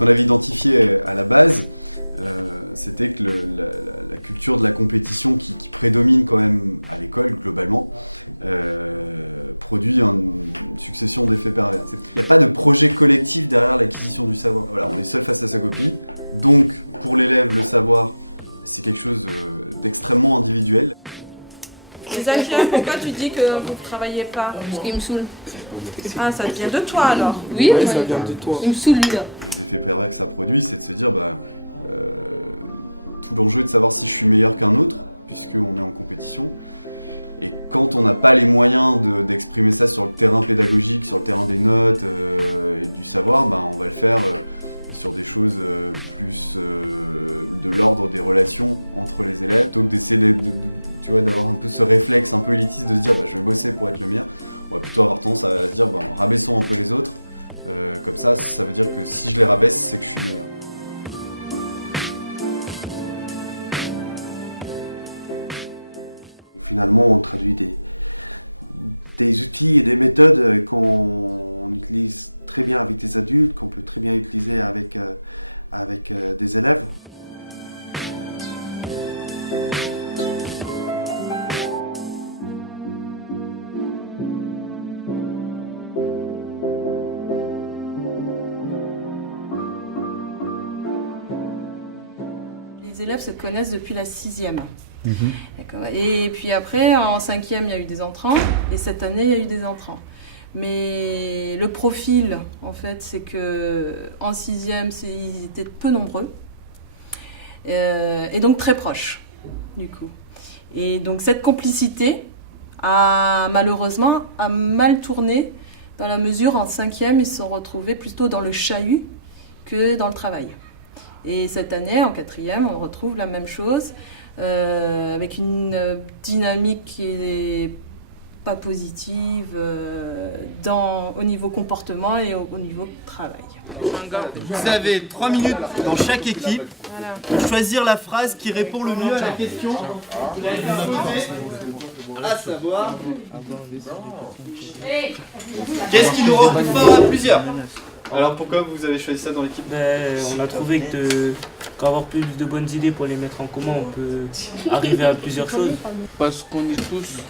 qu'on avait identifié à la base, c'était que la culture de la compétition qui prédomine quand même à l'école globalement produit une succession d'effets pervers. Il n'y a pas de projet collectif derrière l'acquisition du savoir. Voilà, on est seul face à sa copie, donc pour l'élève le savoir c'est quelque chose d'extrêmement individuel. Zakia, pourquoi tu dis que vous ne travaillez pas? Parce qu'il me saoule. Ah, ça vient de toi alors? Oui, Ouais, ça vient de toi. il me saoule lui là. Les effets pervers que ça produit, c'est de se dire tout l'enjeu est de savoir si je suis meilleur qu'un autre, puisqu'on est en compétition. Et quand on n'a pas les moyens d'exprimer ça sur le terrain pédagogique, sur le terrain des notes et du savoir, on va le faire sur des choses plus de l'ordre des relations entre les élèves, plutôt que d'essayer tu vois, d'avoir un peu ce réflexe un peu élitiste de se dire je vais bosser pour être le meilleur. On va plutôt avoir tendance à se dire rabaissons un peu les autres, comme ça veut dire que si je les rabaisse, c'est que je suis meilleur. Finalement, on traduit des outils et des méthodes qu'on utilise très bien avec des adultes, qu'on peut très bien utiliser avec des élèves. Les élèves se connaissent depuis la 6e. D'accord. Et puis après, en 5e, il y a eu des entrants, et cette année, il y a eu des entrants. Mais le profil, en fait, c'est que en 6e, ils étaient peu nombreux, et donc très proches, du coup. Et donc cette complicité a malheureusement mal tourné, dans la mesure, en 5e, ils se sont retrouvés plutôt dans le chahut que dans le travail. Et cette année, en 4e, on retrouve la même chose, avec une dynamique qui est pas positive au niveau comportement et au niveau travail. Vous avez 3 minutes dans chaque équipe pour choisir la phrase qui répond le mieux à la question. À savoir, qu'est-ce qui nous rend plus fort à plusieurs? Alors pourquoi vous avez choisi ça dans l'équipe? On a trouvé qu'avoir plus de bonnes idées pour les mettre en commun, on peut arriver à plusieurs choses. Parce qu'on est tous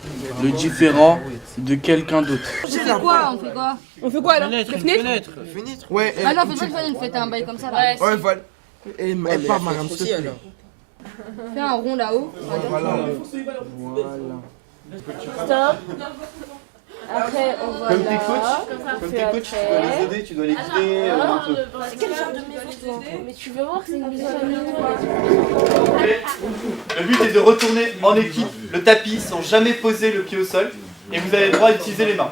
le différent de quelqu'un d'autre. S'il vous plaît, le but est de retourner en équipe le tapis sans jamais poser le pied au sol et vous avez le droit d'utiliser les mains.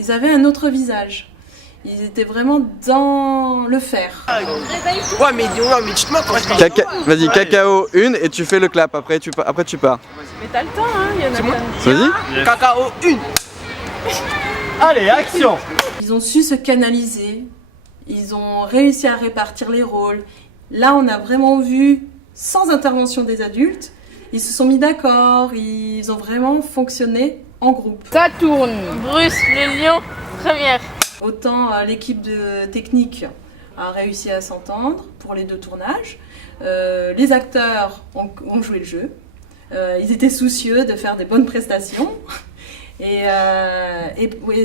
Ils avaient un autre visage. Ils étaient vraiment dans le faire. Ouais, mais tu te moques. Vas-y, cacao, une, et tu fais le clap, après tu pars. Mais t'as le temps, hein, il y en a Vas-y. Cacao, une. Allez, action! Ils ont su se canaliser, ils ont réussi à répartir les rôles. Là, on a vraiment vu, sans intervention des adultes, ils se sont mis d'accord, ils ont vraiment fonctionné en groupe. Ça tourne. Bruce, le lion, première. Autant l'équipe de technique a réussi à s'entendre pour les 2 tournages. Les acteurs ont joué le jeu. Ils étaient soucieux de faire des bonnes prestations. Et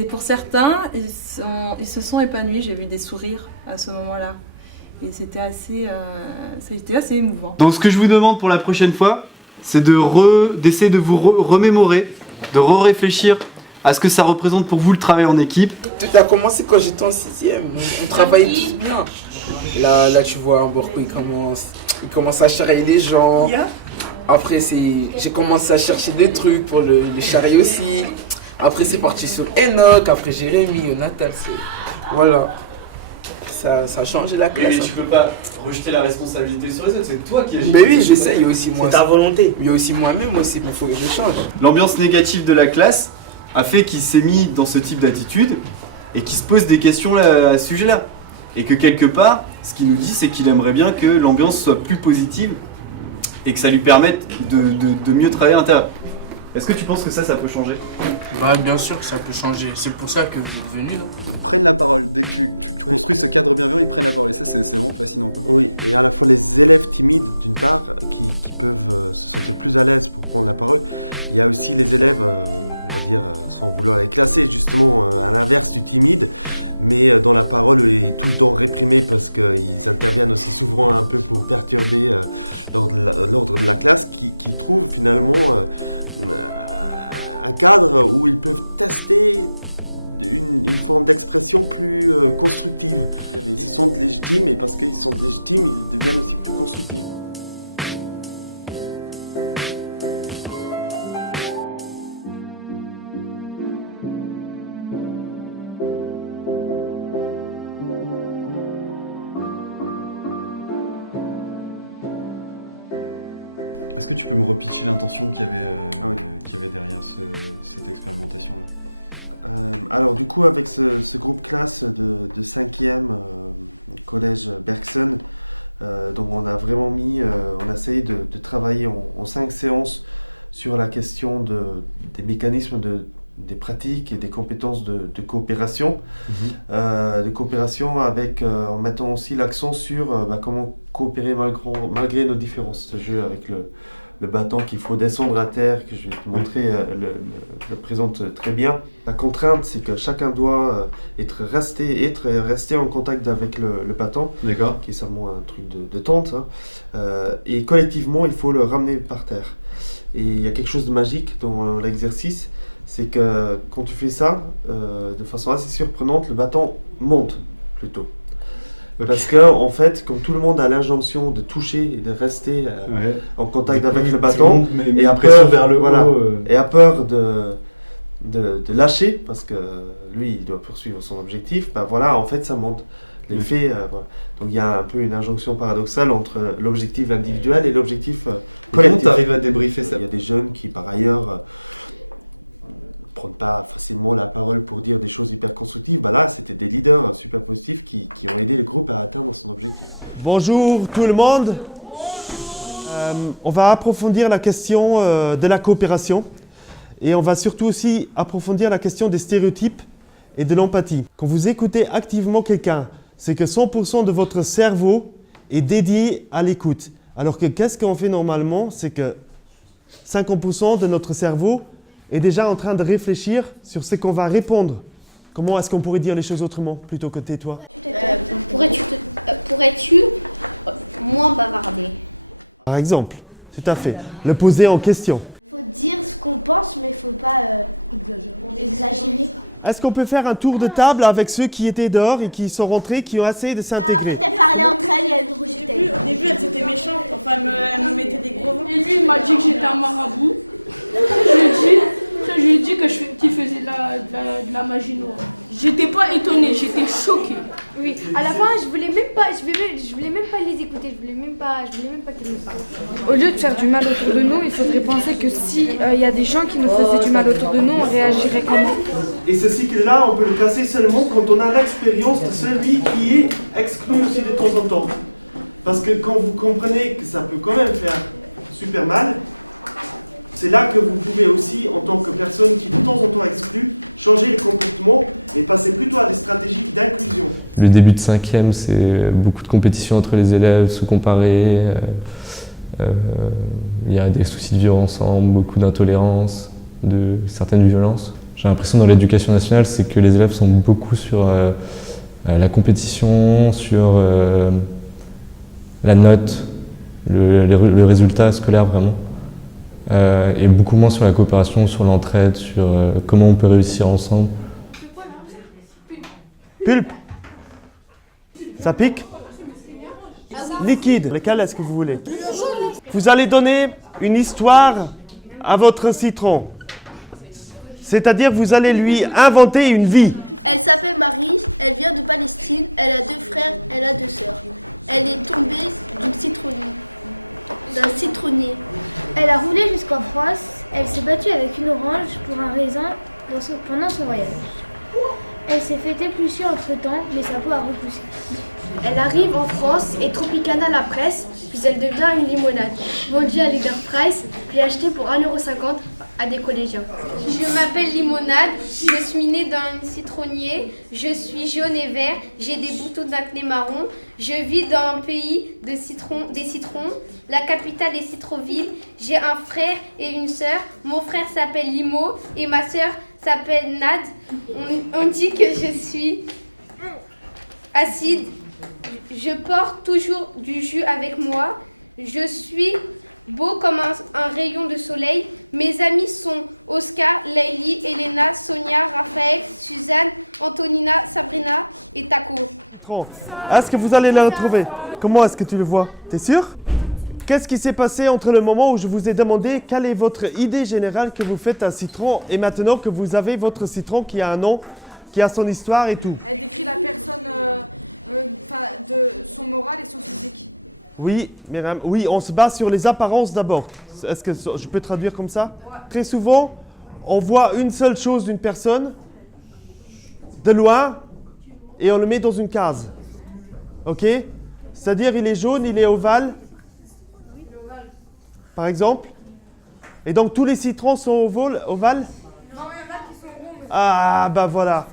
pour certains, ils se sont épanouis. J'ai vu des sourires à ce moment-là. Et c'était ça a été assez émouvant. Donc ce que je vous demande pour la prochaine fois, c'est d'essayer de vous remémorer, de réfléchir à ce que ça représente pour vous le travail en équipe. Tout a commencé quand j'étais en 6e. On travaillait tous bien. Là, tu vois, Borco, il commence à charrier les gens. Après, j'ai commencé à chercher des trucs pour le charrier aussi. Après, c'est parti sur Enoch. Après, Jérémy, Jonathan. Voilà. Ça a changé la classe. Oui, mais tu peux pas rejeter la responsabilité sur les autres, c'est toi qui as... Mais oui, j'essaie, il y a aussi moi. C'est ta volonté. Il y a aussi moi-même aussi, mais il faut que je change. L'ambiance négative de la classe a fait qu'il s'est mis dans ce type d'attitude et qu'il se pose des questions à ce sujet-là. et que quelque part, ce qu'il nous dit, c'est qu'il aimerait bien que l'ambiance soit plus positive et que ça lui permette de mieux travailler à l'intérieur. Est-ce que tu penses que ça peut changer? Bah bien sûr que ça peut changer, c'est pour ça que vous êtes venus, non? Ils prennent la parole, dès que tu construis ce cadre bienveillant, ils prennent la parole, et ça c'est vraiment fascinant quoi. Oui, et à la fois les élèves timides d'une part, qui peuvent se sentir plus à l'aise pour prendre la parole, il y a aussi les élèves, on va dire, sans vouloir les classer, justement à l'inverse du timide, mais dont la parole est tout le temps réprimée parce qu'ils interviennent aussi souvent un peu pour perturber l'ordre de la classe, qui trouvent finalement un cadre où ils peuvent tester une forme d'expression plus constructive. Ils se sentent légitimes et parce qu'ils se sentent légitimes, ils deviennent aussi plus constructifs. Est-ce que tu peux me repitcher l'intention qu'il y avait derrière cette expérimentation-là? Alors du coup, avec ce groupe classe de 5e collège Bergson, donc on a vraiment on a essayé de travailler en 5 séances sur la question des mécanismes des pratiques et des compétences de coopération. De coopération en mettant aussi l'accent sur comment coopérer malgré nos différences. Ce jeu avec le bâton qu'il faut descendre à terre, que je vais te montrer, le présente très bien. La contrainte, c'est que chacun doit rester en contact avec le bâton, qui est seulement un truc de tente, hein. Et collectivement, il faut le ramener par terre. Et il y a quelque chose de magique dans l'exercice, c'est que quand tu fais ça, de façon assez surprenante, le bâton monte plutôt. Okay. Parce que, en fait, comme tout le monde a l'injonction de toucher et de rester en contact avec le bâton, et a peur, vers le haut, et a peur de lâcher, parce que lui, il doit poursuivre son objectif, en fait, ça monte. L'effet, voilà. Donc il y a un peu une injonction paradoxale entre l'objectif individuel et l'objectif collectif. Comment tu arrives à débriefer ça? Il y a des jeunes qui, par ailleurs, prennent pas facilement la parole pour dire des choses hyper constructives. Là, c'était des leaders super positifs qui ont aidé le groupe à atteindre son objectif. Bonjour tout le monde. On va approfondir la question de la coopération et on va surtout aussi approfondir la question des stéréotypes et de l'empathie. Quand vous écoutez activement quelqu'un, c'est que 100% de votre cerveau est dédié à l'écoute. Alors que qu'est-ce qu'on fait normalement? C'est que 50% de notre cerveau est déjà en train de réfléchir sur ce qu'on va répondre. Comment est-ce qu'on pourrait dire les choses autrement plutôt que tais-toi? Pourrais-tu moins bavarder? Par exemple, tout à fait. Le poser en question. Il faut dire ce qu'on pense, mais il ne faut pas exagérer. Est-ce qu'on peut faire un tour de table avec ceux qui étaient dehors et qui sont rentrés, qui ont essayé de s'intégrer? Elles parlaient entre elles et elles nous rejetaient. Au début, elles étaient méchantes. Enfin, elles me mettaient des gros vents. Et lui, il m'a dit que j'étais un marabout. Je lui ai dit qu'il faisait de la magie noire. J'étais pas étonnée, j'étais choquée. Oui, à la fin, je voulais même pas les écouter, je voulais même pas qu'ils nous parlent. Au lieu de faire du mal autour de nous, il faudrait penser que si y a des gens qui nous faisaient du mal autour de nous, on réagirait comment? Et ce cycle-là, on peut le casser seulement quand on a l'expérience de celui qui est exclu aussi de temps en temps. Parce que quand vous comprenez que ça peut quand même faire super mal, c'est là que vous pouvez aussi, en tant que personne qui de temps en temps exclut, changer les comportements et passer plutôt à des stratégies d'inclusion. Le début de 5e, c'est beaucoup de compétition entre les élèves, se comparer. Il y a des soucis de vivre ensemble, beaucoup d'intolérance, de certaines violences. J'ai l'impression dans l'éducation nationale, c'est que les élèves sont beaucoup sur la compétition, sur la note, le résultat scolaire vraiment. Et beaucoup moins sur la coopération, sur l'entraide, sur comment on peut réussir ensemble. Pulpe. Ça pique? Liquide. Lequel est-ce que vous voulez? Vous allez donner une histoire à votre citron. C'est-à-dire vous allez lui inventer une vie. Elle s'appelle Marie, elle vient de Palestine, elle a 2 frères, elle a 2 sœurs. Elle est tombée d'un citronnier. Elle a roulé jusqu'en France, elle s'est battue avec une orange pour un raisin pendant son voyage. Elle s'est fait éplucher entre-temps, mais sa peau a repoussé. Elle arrive en France et Tropicana la presse, puis elle devient une limonade, vendue à Leader Price, puis achetée pour 1,50 € à des collégiens. Je m'appelle Limonade, je suis née dans un citronnier, je suis jaune et vert, j'ai des boutons d'acné marron, je vis dans un pays des citrons, la capitale est Citroville, j'ai un frère et une sœur, mon frère s'appelle Limo et ma sœur s'appelle Nad. On dit que je suis acide, je porte toujours du jus avec moi, je suis beau comme un rayon de soleil. Mes amis sont Oscar, Leili, Elena, Sonia, Raphaël, Suzanne, Antonina, Sabrina et Taco. Est-ce que vous allez les retrouver? Comment est-ce que tu le vois? T'es sûr? Qu'est-ce qui s'est passé entre le moment où je vous ai demandé quelle est votre idée générale que vous faites un citron et maintenant que vous avez votre citron qui a un nom, qui a son histoire et tout? Elle décrit la personne, de son moral et son physique. Oui, Myriam, oui, on se base sur les apparences d'abord. Est-ce que je peux traduire comme ça? Ouais. Très souvent, on voit une seule chose d'une personne de loin et on le met dans une case. Ok? C'est-à-dire, il est jaune, il est ovale. Par exemple. Et donc, tous les citrons sont ovales? Non, il y en a qui sont ronds. Ah, bah voilà.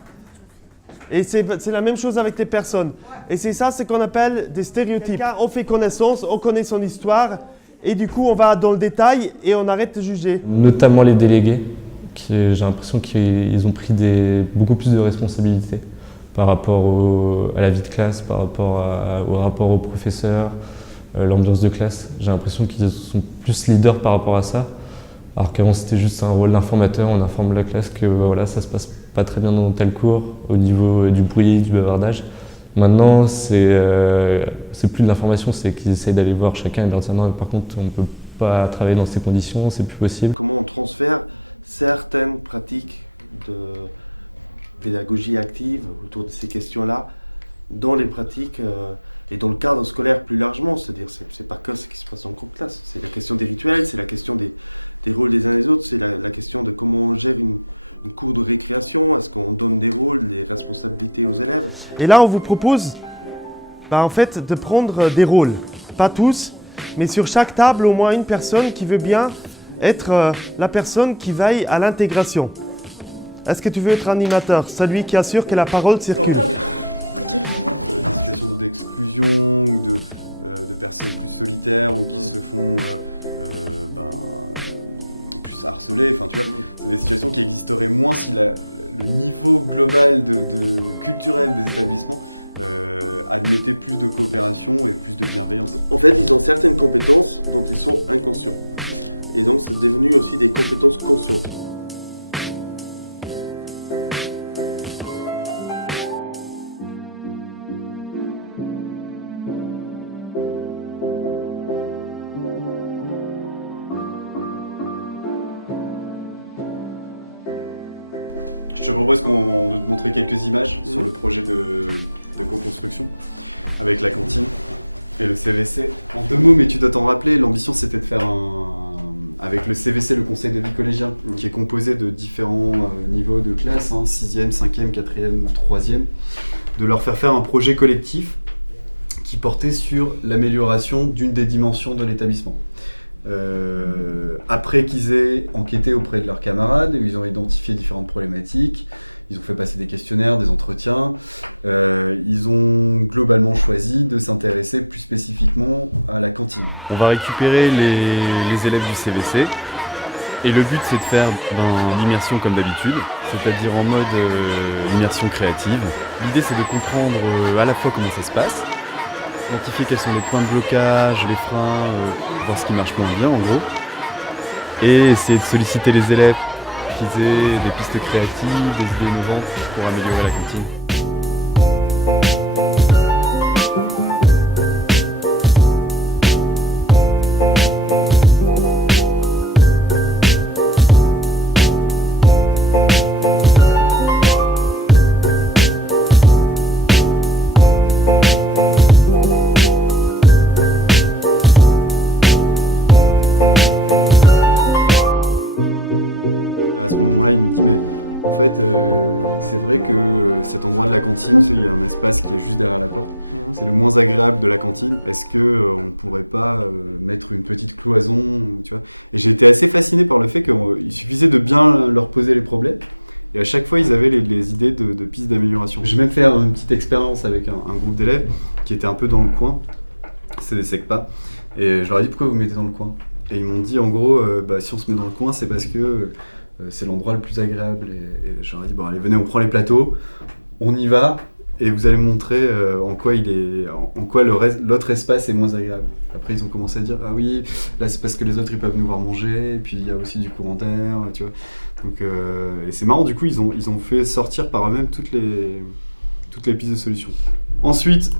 Et c'est la même chose avec les personnes. Et c'est ça ce qu'on appelle des stéréotypes. On fait connaissance, on connaît son histoire, et du coup on va dans le détail et on arrête de juger. Notamment les délégués, j'ai l'impression qu'ils ont pris beaucoup plus de responsabilités par rapport à la vie de classe, par rapport au rapport aux professeurs, l'ambiance de classe. J'ai l'impression qu'ils sont plus leaders par rapport à ça. Alors qu'avant c'était juste un rôle d'informateur, on informe la classe que voilà, ça se passe pas très bien dans tel cours au niveau du bruit, du bavardage. Maintenant c'est plus de l'information, c'est qu'ils essayent d'aller voir chacun et leur dire non, par contre on ne peut pas travailler dans ces conditions, c'est plus possible. Comment on transfère certaines pratiques de pédagogie active autour de ces questions-là dans les pratiques et dans le cadre scolaire plus largement, c'est-à-dire c'est pas que ce qui se passe dans le groupe de classe, c'est la question des rituels, c'est la question des rôles des uns et des autres, c'est la question de comment on gère une cour de récréation, est-ce qu'on donne des rôles, des responsabilités aux élèves. Et là on vous propose en fait de prendre des rôles, pas tous, mais sur chaque table au moins une personne qui veut bien être la personne qui veille à l'intégration. Est-ce que tu veux être animateur, celui qui assure que la parole circule? Des situations d'exclusion ou de personnes plus solitaires ou qui se font plus harceler, enfin tu vois, c'est des situations qui existeraient moins si le niveau global culturel des établissements admettait plus de coopération et plus de bienveillance. En fait, ils ont certaines compétences dont ils sont inconscients. Et donc c'est devenu aussi des compétences conscientes. Je te propose de te montrer quelques images sur le projet de co-construction avec la cantine et le CVC. En 2 mots, mais tu dois t'en rappeler, l'ambition c'était de faire avec le CVC, le conseil de vie collégien, qui est composé de différents niveaux de classe, 6e, 5e, 4e, 3e, de leur faire un projet collectif qui portait sur l'amélioration d'une des dimensions de l'établissement. Après qu'ils aient enquêté auprès de leurs camarades, ils ont identifié différentes problématiques, ils ont fait passer des questionnaires, des entretiens, ils ont globalement choisi de s'intéresser plus spécifiquement à la cantine. On va récupérer les élèves du CVC et le but c'est de faire l'immersion comme d'habitude, c'est-à-dire en mode immersion créative. L'idée c'est de comprendre à la fois comment ça se passe, identifier quels sont les points de blocage, les freins, voir ce qui marche moins bien en gros, et essayer de solliciter les élèves qu'ils aient des pistes créatives, des idées innovantes pour améliorer la cantine. Il nous dit mais En fait, c'est vrai que cet endroit de la cantine, il y a un espace qui est juste derrière la porte. C'est le moins agréable de la cantine. Est-ce qu'on ne pourrait pas mettre une petite cloison, tu vois? Et j'ai été assez fasciné par le fait qu'il suffisait de bien leur poser les problèmes. Et à chaque fois, ils avaient les idées de pistes d'amélioration. J'ai même fait une petite expérience avec un groupe d'élèves qui était un peu dans le coin. C'est des SECPA. Et je leur ai dit, pourquoi vous mettez dans le coin? Et ils m'ont dit, en gros, si on se met dans le coin, c'est parce que c'est l'endroit le plus agréable. Et je leur ai dit, bon allez, venez, on prend les plateaux, on y va, et vous allez me montrer en quoi l'autre espace est moins agréable. Après, ils ont commencé à dire, ah oui, là c'est parce que les autres ils peuvent nous voir manger, et puis il y a aussi du courant d'air, tu vois. Donc, et c'est marrant, du coup, ils ont fait sortir par eux-mêmes toutes les pistes de solutions. Ensuite,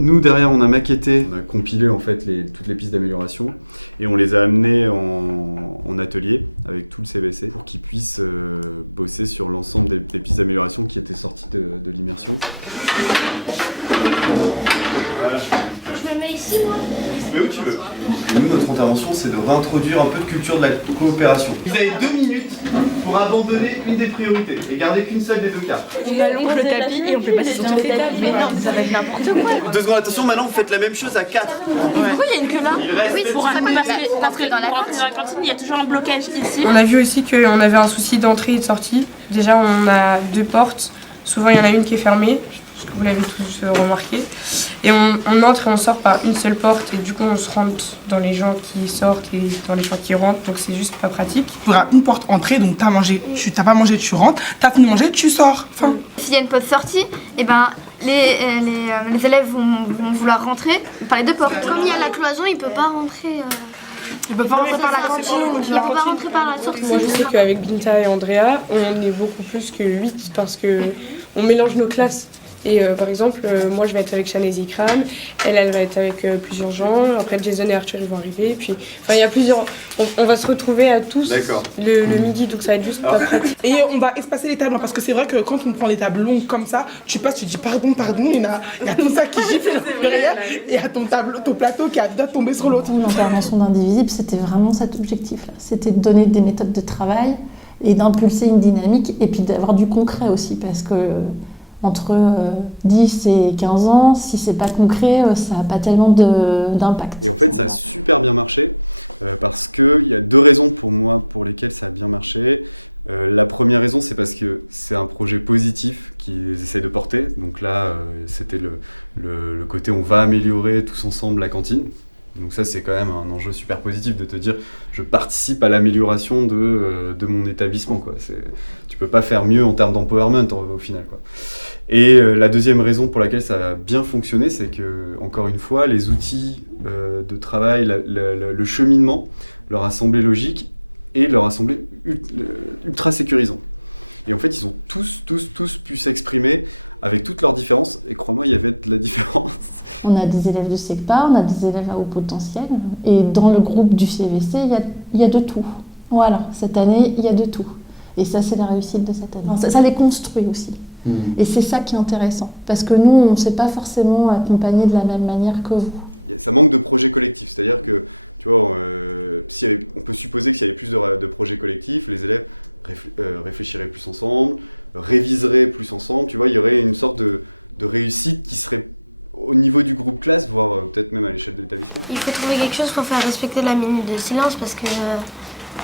nous, derrière, on a maquetté, on a compilé en fait toutes les pistes d'amélioration et on les a amenées en atelier avec tout le CVC pour qu'ils puissent bosser sur l'ensemble des pistes d'amélioration qui étaient sorties de l'immersion. Voilà. Je me mets ici, moi? Mais où tu veux. Nous, notre intervention, c'est de réintroduire un peu de culture de la coopération. Vous avez 2 minutes pour abandonner une des priorités et garder qu'une seule des 2 cartes. On allonge le tapis et on fait passer sur toutes les tables. Mais non, ça va être n'importe quoi. 2 secondes, attention, maintenant vous faites la même chose à 4. Pourquoi il y a une queue là? Oui, parce que dans la cantine, il y a toujours un blocage ici. On a vu aussi qu'on avait un souci d'entrée et de sortie. Déjà, on a 2 portes. Souvent, il y en a une qui est fermée. Vous l'avez tous remarqué. Et on entre et on sort par une seule porte. Et du coup, on se rentre dans les gens qui sortent et dans les gens qui rentrent. Donc, c'est juste pas pratique. Tu auras une porte entrée, donc t'as mangé, t'as pas mangé, tu rentres. T'as fini de manger, tu sors. Fin. S'il y a une porte sortie, et ben, les élèves vont vouloir rentrer par les 2 portes. Comme il y a la cloison, il peut pas rentrer. Il peut pas rentrer par la cantine. Il peut pas rentrer par la sortie. Moi, je sais qu'avec Binta et Andrea, on est beaucoup plus que 8 parce que on mélange nos classes. Et par exemple, moi je vais être avec Chanez Ikram, elle va être avec plusieurs gens, après Jason et Arthur ils vont arriver, puis il y a plusieurs, on va se retrouver à tous le midi, donc ça va être juste pas pratique. Et on va espacer les tables, parce que c'est vrai que quand on prend les tables longues comme ça, tu passes, tu dis pardon, il y a tout ça qui gifle derrière, et il y a ton plateau qui a déjà tombé sur l'autre. L'intervention d'Indivisible, c'était vraiment cet objectif-là, c'était de donner des méthodes de travail et d'impulser une dynamique, et puis d'avoir du concret aussi, parce que entre 10 et 15 ans, si c'est pas concret, ça n'a pas tellement d'impact. Et en fait, ça a super bien marché, parce qu'il y a 2 raisons pour moi pour lesquelles ça a bien marché. La première raison, c'est parce que c'est un projet positif qu'ils essayent de porter. Donc là, c'était le côté on va améliorer tous ensemble la cantine. Donc ça, c'est quand même un enjeu super positif de te dire je participe à l'amélioration de mon établissement, quoi. Tu peux pas faire mieux en termes d'empowerment au final, quoi. Et la deuxième raison pour laquelle ça a bien fonctionné, c'est que, encore une fois, les outils de travail, le cheminement leur a semblé logique et leur a semblé ultra sécurisant. Et en fait, ils ont tous pu s'exprimer avec toutes leurs différences. Et crois-moi, il y avait de la différence. On a des élèves de SECPA, on a des élèves à haut potentiel. Et dans le groupe du CVC, il y a de tout. Voilà, cette année, il y a de tout. Et ça, c'est la réussite de cette année. Ça les construit aussi. Et c'est ça qui est intéressant. Parce que nous, on ne s'est pas forcément accompagnés de la même manière que vous. Ça manque de projets collectifs. C'est-à-dire que, tu vois, on peut supposer qu'il y avait plus de projets collectifs, les élèves réfléchiraient plus ensemble, réviseraient plus ensemble. Tu vois, il y aurait une sorte de réussite qui serait au niveau du groupe classe, voire peut-être même à l'échelle de l'établissement. Il faut trouver quelque chose pour faire respecter la minute de silence, parce que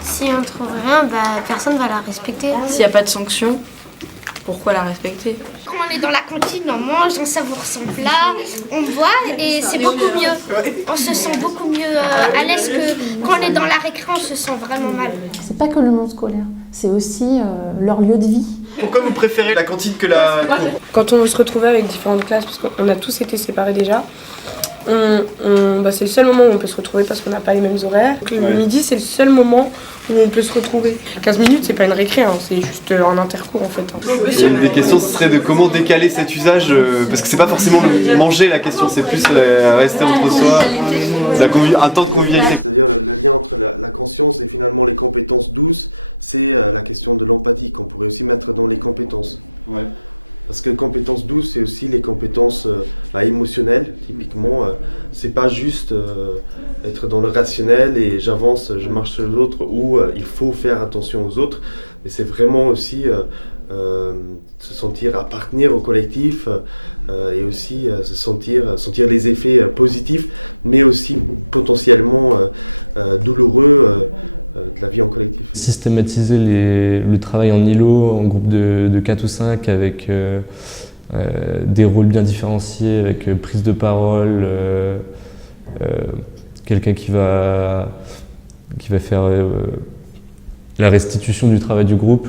si on ne trouve rien, personne ne va la respecter. S'il n'y a pas de sanction, pourquoi la respecter? Quand on est dans la cantine, on mange, on savoure son plat, on boit et c'est beaucoup mieux. On se sent beaucoup mieux à l'aise que quand on est dans la récré, on se sent vraiment mal. C'est pas que le monde scolaire, c'est aussi leur lieu de vie. Pourquoi vous préférez la cantine que la cour? Quand on se retrouvait avec différentes classes, parce qu'on a tous été séparés déjà, c'est le seul moment où on peut se retrouver parce qu'on n'a pas les mêmes horaires. Le midi, c'est le seul moment où on peut se retrouver. 15 minutes, c'est pas une récré, c'est juste un intercours en fait. Et une des questions, ce serait de comment décaler cet usage, parce que c'est pas forcément manger la question, c'est plus rester entre soi, un temps de convivialité. C'est-à-dire le lien entre la conscience et finalement les compétences douces, c'est la question de l'empathie qu'on pourrait aussi mettre dans les compétences. Ouais. Parce que compétences douces, c'est aussi les compétences émotionnelles. Typiquement, c'est pas juste être dans le rationnel et j'avance, je marche sur les autres, ou il faut faire attention aux autres. Mais c'est vraiment aussi se sentir appartenir au collectif et aussi sentir les effets positifs, mais aussi potentiellement douloureux de la vie en collectif. Systématiser le travail en îlot, en groupe de 4 ou 5, avec des rôles bien différenciés, avec prise de parole, quelqu'un qui va faire la restitution du travail du groupe.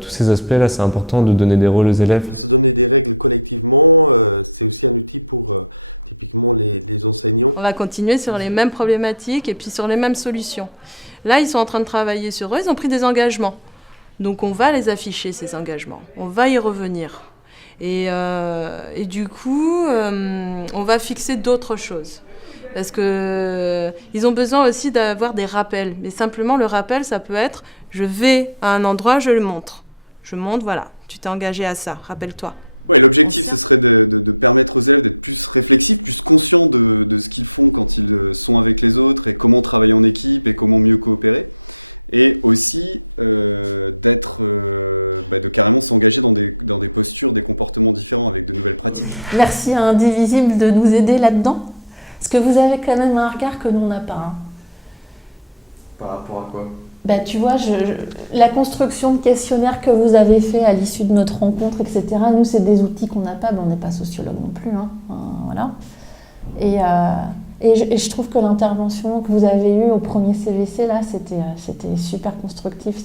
Tous ces aspects-là, c'est important de donner des rôles aux élèves. Se donner des règles collectivement, c'est aussi un outil pour typiquement les enseignants. On va continuer sur les mêmes problématiques et puis sur les mêmes solutions. Là, ils sont en train de travailler sur eux, ils ont pris des engagements. Donc on va les afficher, ces engagements. On va y revenir. Et du coup, on va fixer d'autres choses. Parce qu'ils ont besoin aussi d'avoir des rappels. Mais simplement, le rappel, ça peut être, je vais à un endroit, je le montre. Je montre, voilà, tu t'es engagé à ça, rappelle-toi. Ouais, l'objectif, ce serait de permettre aux élèves d'être plus réflexifs, plus conscients de ce qu'ils font quand ils sont avec les autres et comment travailler en équipe et comment mieux coopérer. Et aussi de carrément s'engager dans des postures, des comportements différents avec de nouvelles pratiques. Merci à Indivisible de nous aider là-dedans. Parce que vous avez quand même un regard que nous, on n'a pas. Hein. Par rapport à quoi ? Tu vois, la construction de questionnaires que vous avez fait à l'issue de notre rencontre, etc., nous, c'est des outils qu'on n'a pas. On n'est pas sociologue non plus. Hein. Voilà. Et je trouve que l'intervention que vous avez eue au premier CVC, là, c'était super constructif.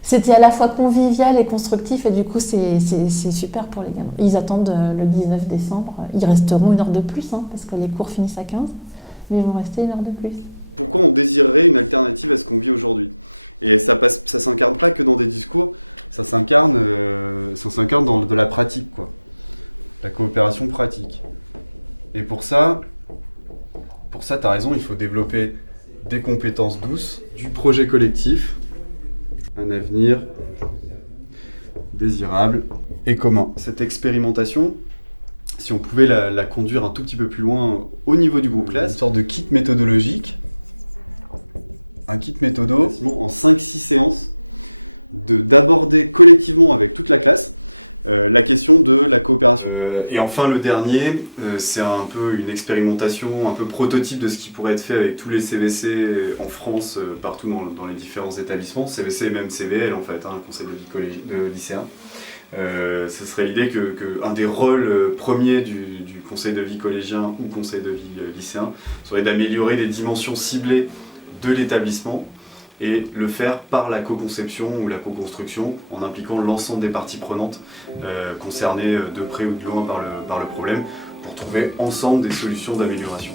C'était à la fois convivial et constructif. Et du coup, c'est super pour les gamins. Ils attendent le 19 décembre. Ils resteront 1 heure de plus, hein, parce que les cours finissent à 15. Mais ils vont rester 1 heure de plus. Pourquoi on désirerait une alternative à ce qu'on vit aujourd'hui ? Et ça s'incarne pas que dans des discours, ça s'incarne dans de la pratique, quoi. La coopération pratique. Et pour ça, t'as raison, il faut développer des compétences douces, du projet collectif, un avenir désirable et commun. Cette expérimentation, si on pouvait la conduire un tout petit peu plus loin au niveau du groupe classe, une sorte de kit méthodologique, un kit méthodo en 5-6 séances, d'aborder collectivement avec toute la classe la question de la coopération. Et enfin le dernier, c'est un peu une expérimentation, un peu prototype de ce qui pourrait être fait avec tous les CVC en France, partout dans les différents établissements, CVC et même CVL en fait, un conseil de vie de lycéen. Ce serait l'idée qu'un des rôles premiers du conseil de vie collégien ou conseil de vie lycéen serait d'améliorer les dimensions ciblées de l'établissement et le faire par la co-conception ou la co-construction en impliquant l'ensemble des parties prenantes concernées de près ou de loin par le problème pour trouver ensemble des solutions d'amélioration.